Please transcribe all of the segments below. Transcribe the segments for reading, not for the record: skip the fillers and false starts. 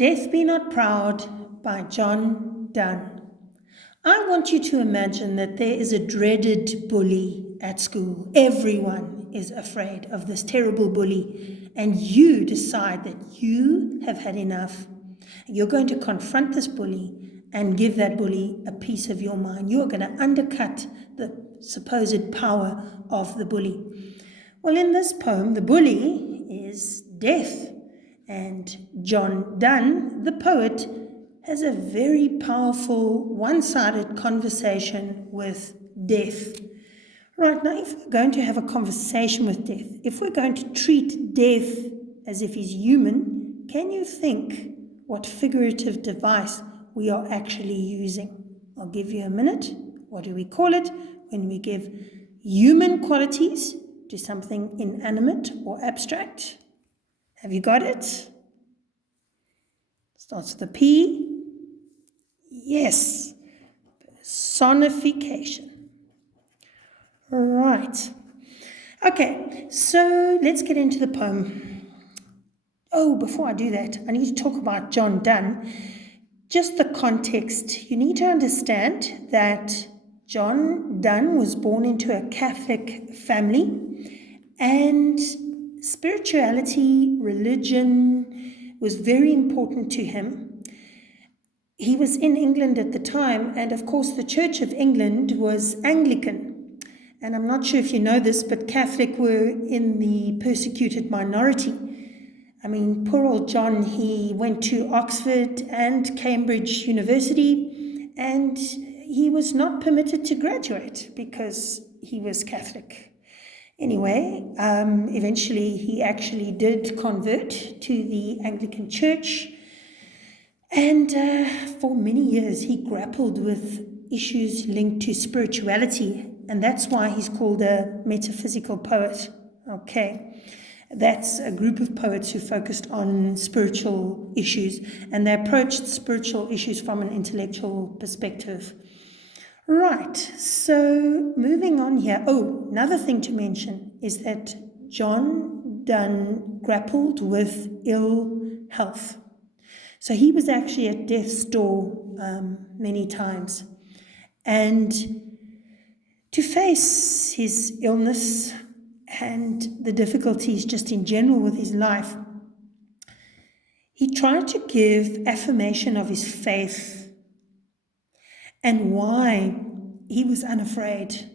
Death Be Not Proud by Donne. I want you to imagine that there is a dreaded bully at school. Everyone is afraid of this terrible bully, and you decide that you have had enough. You're going to confront this bully and give that bully a piece of your mind. You're going to undercut the supposed power of the bully. Well, in this poem, the bully is death. And Donne, the poet, has a very powerful, one-sided conversation with death. Right, now if we're going to have a conversation with death, if we're going to treat death as if he's human, can you think what figurative device we are actually using? I'll give you a minute. What do we call it when we give human qualities to something inanimate or abstract? Have you got it? Starts with a P. Yes. Personification. Right. Okay, so let's get into the poem. Oh, before I do that, I need to talk about Donne. Just the context. You need to understand that Donne was born into a Catholic family, and spirituality, religion was very important to him. He was in England at the time, and of course the Church of England was Anglican. And I'm not sure if you know this, but Catholic were in the persecuted minority. I mean, poor old John, he went to Oxford and Cambridge University, and he was not permitted to graduate because he was Catholic. Anyway, eventually he actually did convert to the Anglican Church, and for many years he grappled with issues linked to spirituality, and that's why he's called a metaphysical poet. Okay, that's a group of poets who focused on spiritual issues, and they approached spiritual issues from an intellectual perspective. Right, so moving on here. Oh, another thing to mention is that Donne grappled with ill health. So he was actually at death's door many times. And to face his illness and the difficulties just in general with his life, he tried to give affirmation of his faith and why he was unafraid.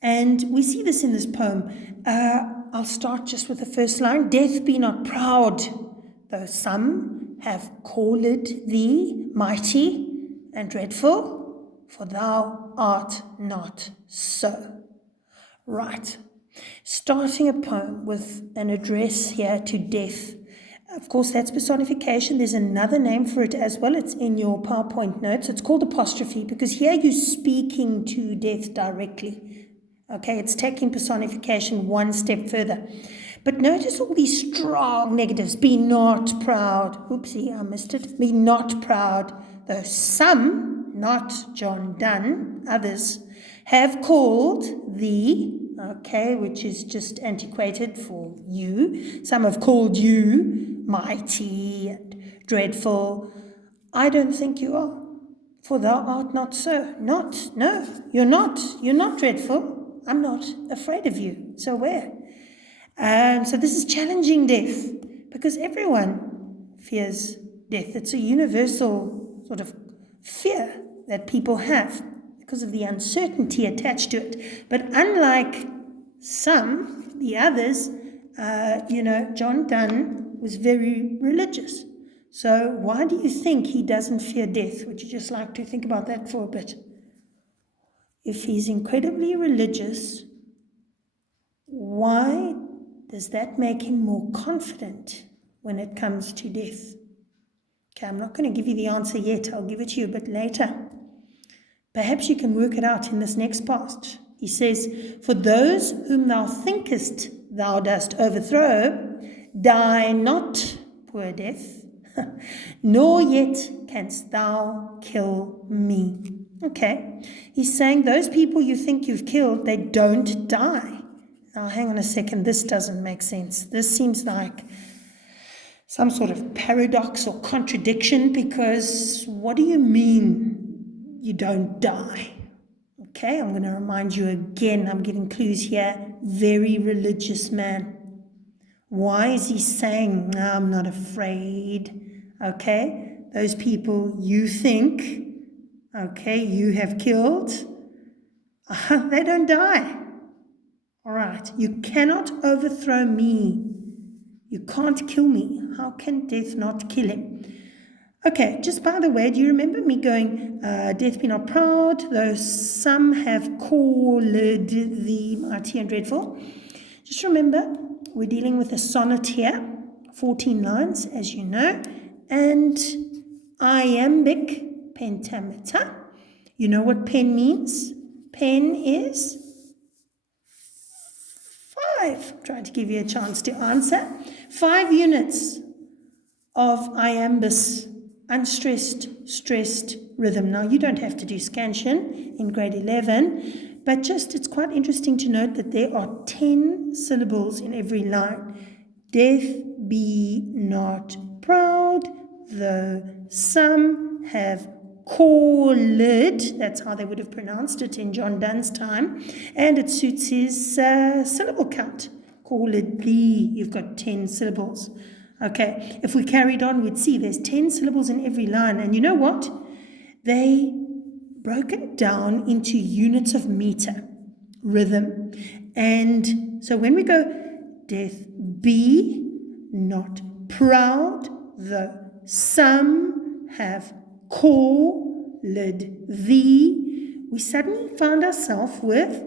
And we see this in this poem. I'll start just with the first line. Death be not proud, though some have called thee mighty and dreadful, for thou art not so. Right. Starting a poem with an address here to death. Of course, that's personification. There's another name for it as well. It's in your PowerPoint notes. It's called apostrophe, because here you're speaking to death directly. Okay, it's taking personification one step further. But notice all these strong negatives. Be not proud. Oopsie, I missed it. Be not proud. Though some, not Donne, others, have called thee, okay, which is just antiquated for you. Some have called you mighty and dreadful. I don't think you are, for thou art not so. No, you're not dreadful. I'm not afraid of you. So where? So this is challenging death, because everyone fears death. It's a universal sort of fear that people have because of the uncertainty attached to it. But unlike some, the others, Donne was very religious. So why do you think he doesn't fear death? Would you just like to think about that for a bit? If he's incredibly religious, why does that make him more confident when it comes to death? Okay, I'm not going to give you the answer yet. I'll give it to you a bit later. Perhaps you can work it out in this next part. He says, for those whom thou thinkest thou dost overthrow, die not, poor death, nor yet canst thou kill me. Okay, he's saying those people you think you've killed, they don't die. Now, hang on a second, this doesn't make sense. This seems like some sort of paradox or contradiction, because what do you mean you don't die? Okay, I'm going to remind you again, I'm giving clues here. Very religious man. Why is he saying, "No, I'm not afraid"? Okay, those people you think, okay, you have killed, they don't die. All right, you cannot overthrow me. You can't kill me. How can death not kill him? Okay, just by the way, do you remember me going, death be not proud, though some have called thee mighty and dreadful? Just remember, we're dealing with a sonnet here, 14 lines, as you know, and iambic pentameter. You know what pen means? Pen is 5. I'm trying to give you a chance to answer. 5 units of iambus, unstressed, stressed rhythm. Now, you don't have to do scansion in grade 11, but just it's quite interesting to note that there are 10 syllables in every line. Death be not proud, though some have called, that's how they would have pronounced it in John Donne's time, and it suits his syllable count. Call it thee, you've got 10 syllables. Okay, if we carried on, we'd see there's 10 syllables in every line, and you know what? They broken down into units of meter, rhythm. And so when we go, death be not proud, though some have called thee, we suddenly found ourselves with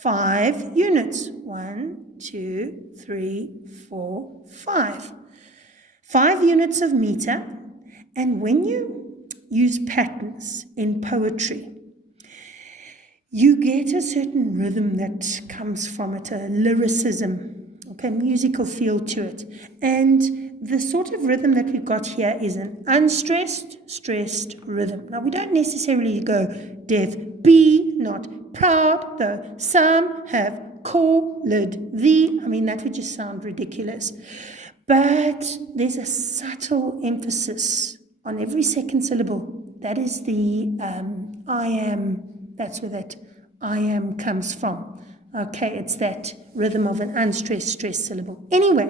5 units. 1, 2, 3, 4, 5. 5 units of meter. And when you use patterns in poetry, you get a certain rhythm that comes from it, a lyricism, okay, musical feel to it. And the sort of rhythm that we've got here is an unstressed, stressed rhythm. Now, we don't necessarily go, death be not proud, though some have called thee. I mean, that would just sound ridiculous. But there's a subtle emphasis on every second syllable. That is the I am, that's where that I am comes from. Okay, it's that rhythm of an unstressed, stressed syllable. Anyway,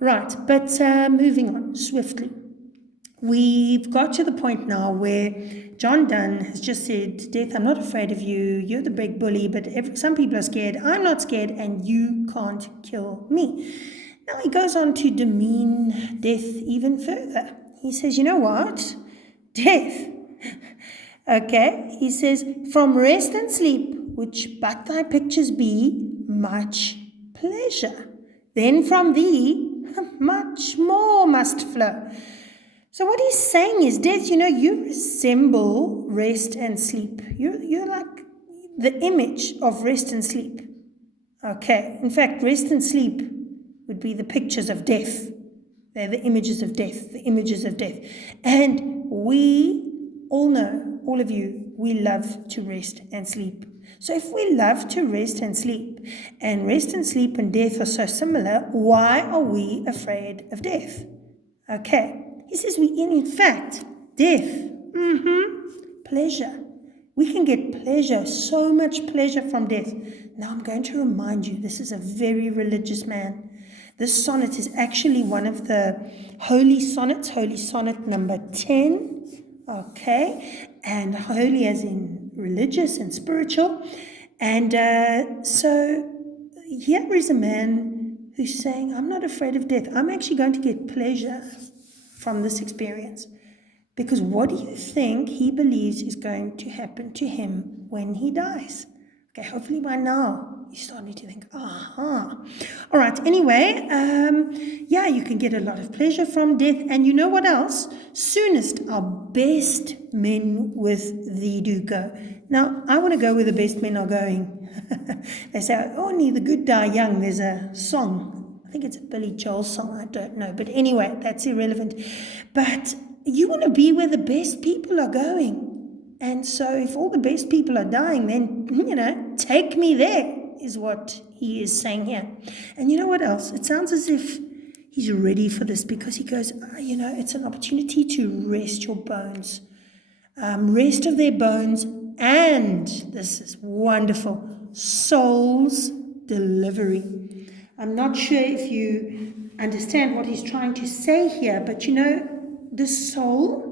right, but moving on swiftly. We've got to the point now where John Donne has just said, death, I'm not afraid of you. You're the big bully, but some people are scared. I'm not scared, and you can't kill me. Now he goes on to demean death even further. He says, you know what? Death. Okay, he says, from rest and sleep, which but thy pictures be, much pleasure. Then from thee, much more must flow. So what he's saying is, death, you know, you resemble rest and sleep. You're like the image of rest and sleep. Okay, in fact, rest and sleep would be the pictures of death. They're the images of death, the images of death. And we all know, all of you, we love to rest and sleep. So if we love to rest and sleep and death are so similar, why are we afraid of death? Okay. He says, in fact, death, pleasure. We can get pleasure, so much pleasure from death. Now I'm going to remind you, this is a very religious man. This sonnet is actually one of the holy sonnets, holy sonnet number 10, okay, and holy as in religious and spiritual. And so here is a man who's saying, I'm not afraid of death. I'm actually going to get pleasure from this experience. Because what do you think he believes is going to happen to him when he dies? Okay, hopefully by now you're starting to think, aha. All right, anyway, yeah, you can get a lot of pleasure from death. And you know what else? Soonest our best men with thee do go. Now, I want to go where the best men are going. They say, only the good die young. There's a song. I think it's a Billy Joel song, I don't know. But anyway, that's irrelevant. But you want to be where the best people are going. And so if all the best people are dying, then, take me there, is what he is saying here. And you know what else? It sounds as if He's ready for this because he goes, it's an opportunity to rest your bones. Rest of their bones, and this is wonderful, soul's delivery. I'm not sure if you understand what he's trying to say here, but the soul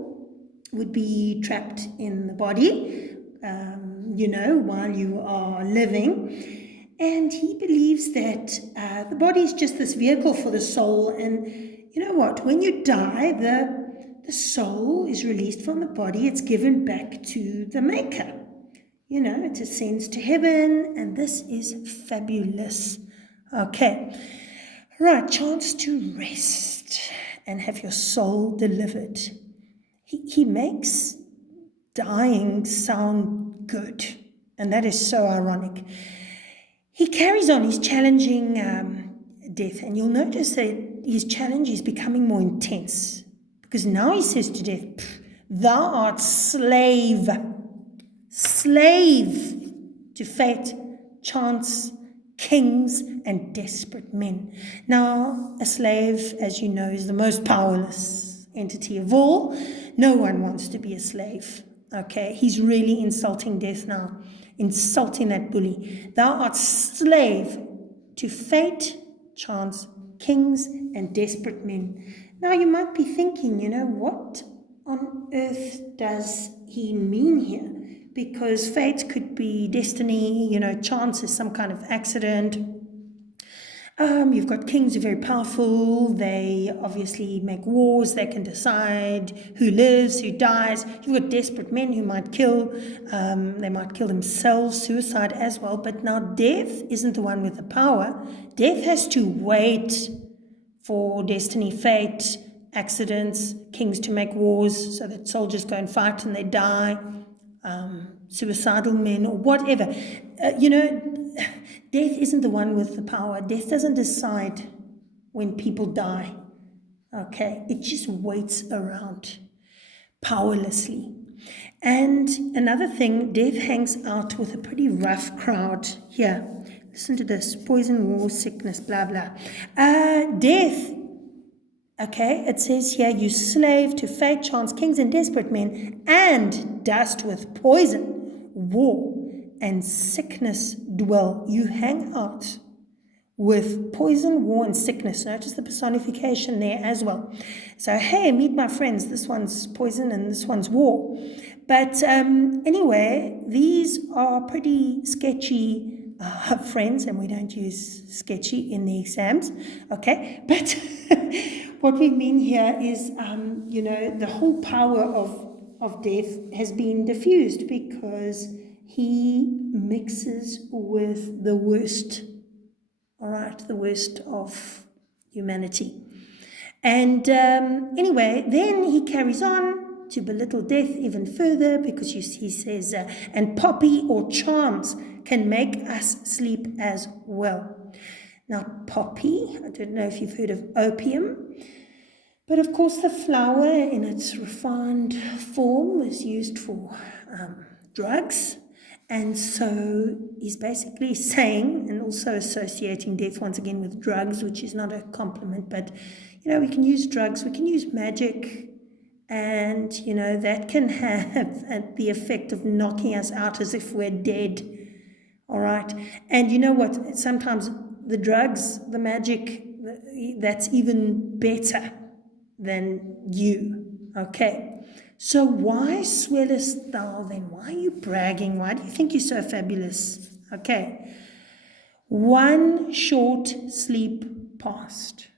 would be trapped in the body, while you are living. And he believes that the body is just this vehicle for the soul. And you know what? When you die, the soul is released from the body. It's given back to the maker. It ascends to heaven, and this is fabulous. Okay. Right, chance to rest and have your soul delivered. He makes dying sound good, and that is so ironic. He carries on, he's challenging death, and you'll notice that his challenge is becoming more intense, because now he says to death, thou art slave to fate, chance, kings, and desperate men. Now, a slave, as you know, is the most powerless entity of all. No one wants to be a slave. Okay, he's really insulting death now, insulting that bully. Thou art slave to fate, chance, kings, and desperate men. Now, you might be thinking, what on earth does he mean here? Because fate could be destiny, chance is some kind of accident. You've got kings who are very powerful. They obviously make wars. They can decide who lives, who dies. You've got desperate men who might kill. They might kill themselves, suicide as well. But now death isn't the one with the power. Death has to wait for destiny, fate, accidents, kings to make wars so that soldiers go and fight and they die, suicidal men or whatever. Death isn't the one with the power. Death doesn't decide when people die. Okay, it just waits around powerlessly. And another thing, death hangs out with a pretty rough crowd here. Listen to this: poison, war, sickness, blah, blah. Death, okay, it says here, you slave to fate, chance, kings, and desperate men, and dust with poison, war, and sickness dwell. You hang out with poison, war, and sickness. Notice the personification there as well. So, hey, meet my friends. This one's poison and this one's war. But anyway, these are pretty sketchy friends, and we don't use sketchy in the exams, okay? But what we mean here is, the whole power of death has been diffused because he mixes with the worst, all right, the worst of humanity. And anyway, then he carries on to belittle death even further because he says, and poppy or charms can make us sleep as well. Now, poppy, I don't know if you've heard of opium, but of course the flower in its refined form is used for drugs. And so he's basically saying, and also associating death once again with drugs, which is not a compliment, but, we can use drugs, we can use magic, and, that can have the effect of knocking us out as if we're dead, all right? And you know what? Sometimes the drugs, the magic, that's even better than you, okay? So why swellest thou then? Why are you bragging? Why do you think you're so fabulous? Okay. One short sleep past.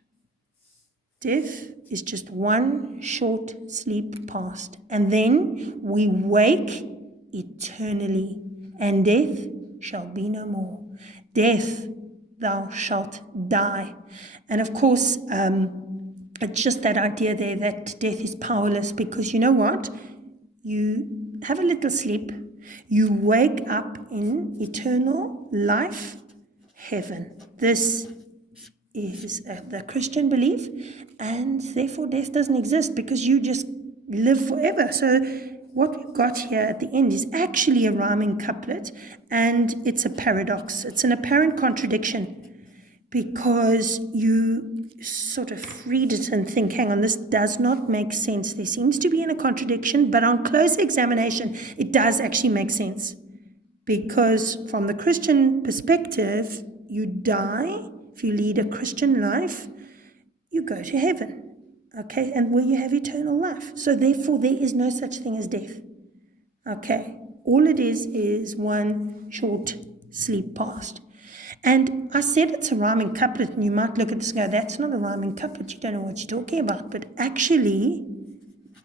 Death is just one short sleep past. And then we wake eternally, and death shall be no more. Death, thou shalt die. And of course, it's just that idea there that death is powerless because you know what? You have a little sleep, you wake up in eternal life, heaven. This is the Christian belief, and therefore death doesn't exist because you just live forever. So what we've got here at the end is actually a rhyming couplet, and it's a paradox. It's an apparent contradiction. because you sort of read it and think, hang on, this does not make sense. There seems to be a contradiction, but on close examination, it does actually make sense. Because from the Christian perspective, you die, if you lead a Christian life, you go to heaven, okay, and where you have eternal life. So therefore, there is no such thing as death, okay. All it is one short sleep past. And I said it's a rhyming couplet, and you might look at this and go, that's not a rhyming couplet, you don't know what you're talking about. But actually,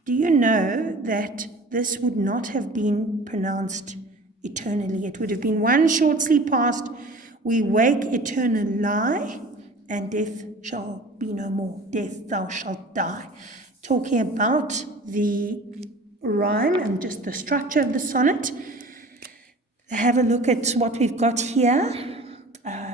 do you know that this would not have been pronounced eternally? It would have been one short sleep past, we wake eternally, and death shall be no more. Death, thou shalt die. Talking about the rhyme and just the structure of the sonnet. Have a look at what we've got here.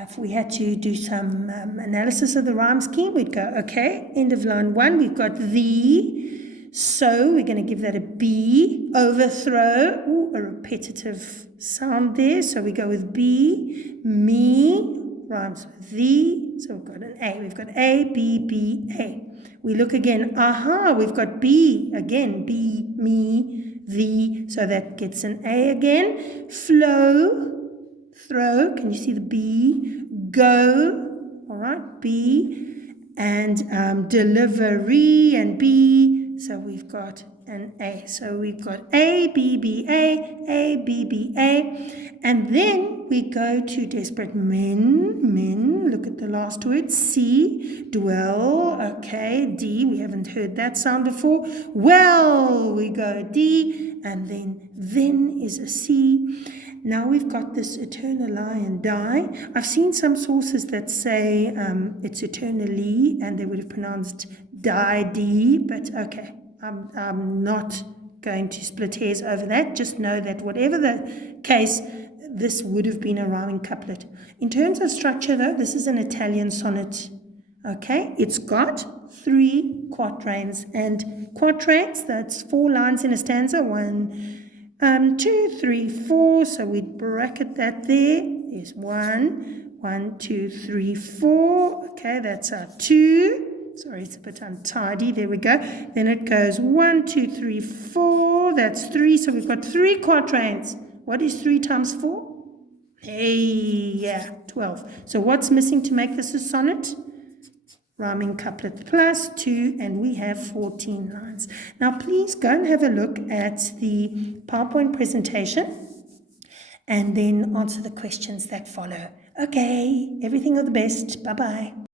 If we had to do some analysis of the rhyme scheme, we'd go, okay, end of line 1, we've got the, so we're going to give that a B, overthrow, ooh, a repetitive sound there, so we go with B, me, rhymes with the, so we've got an A, we've got A, B, B, A. We look again, aha, we've got B, again, B, me, the, so that gets an A again, flow, throw, can you see the B, go, all right, B, and delivery and B, so we've got an A. So we've got A, B, B, A, B, B, A, and then we go to desperate men, look at the last word, C, dwell, okay, D, we haven't heard that sound before, well, we go D, and then is a C. Now we've got this eternally and die. I've seen some sources that say it's eternally, and they would have pronounced die, D, but okay, I'm not going to split hairs over that. Just know that whatever the case, this would have been a rhyming couplet. In terms of structure, though, this is an Italian sonnet. Okay, it's got 3 quatrains, and quatrains, that's 4 lines in a stanza, 1, 2, 3, 4, so we'd bracket that there. There's 1, 2, 3, 4, okay, that's our 2, sorry, it's a bit untidy, there we go. Then it goes 1, 2, 3, 4, that's 3, so we've got 3 quatrains. What is 3 times 4? Hey, yeah, 12. So what's missing to make this a sonnet? Rhyming couplet plus 2, and we have 14 lines. Now please go and have a look at the PowerPoint presentation and then answer the questions that follow. Okay, everything of the best. Bye-bye.